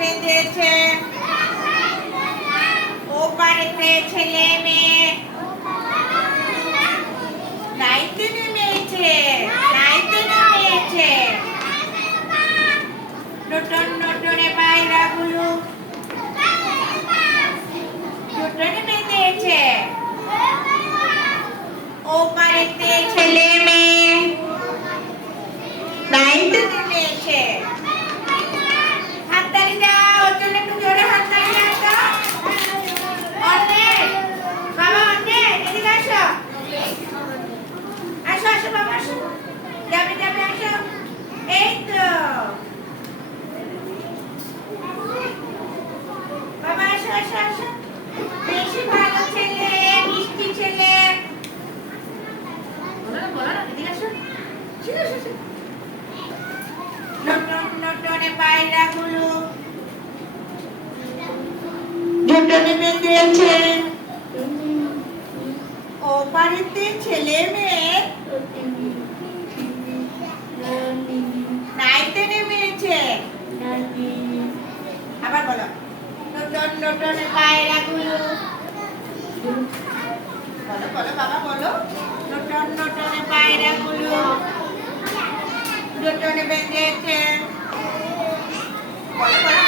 বেঁধেছে ওপারেতে ছেলে মেয়ে নাইতে নেমেছে নতুন নতুন পায়রাগুলো নতুন বেঁধেছে ওপারেতে ছেলে মেয়ে নাইতে নেমেছে হাততালি দাও ওর জন্য একটু জোরে হাততালি দাও অনেক বাবা অনেক এদিকে আসো আসো আসো বাবা আসো যাবে যাবে আসো এই তো বাবা আসো আসো আসো বেশি ভালো ছেলে মিষ্টি ছেলে বলো না এদিকে আসো নতুন নতুন পায়রাগুলো নতুন বেঁধেছে ও বাড়িতে ছেলে মেয়ে নাইতে নেমেছে আবার বলো নতুন নতুন পায়রাগুলো বলো বলো বাবা বলো নতুন নতুন পায়রাগুলো নতুন বেঁধেছে বলো বলো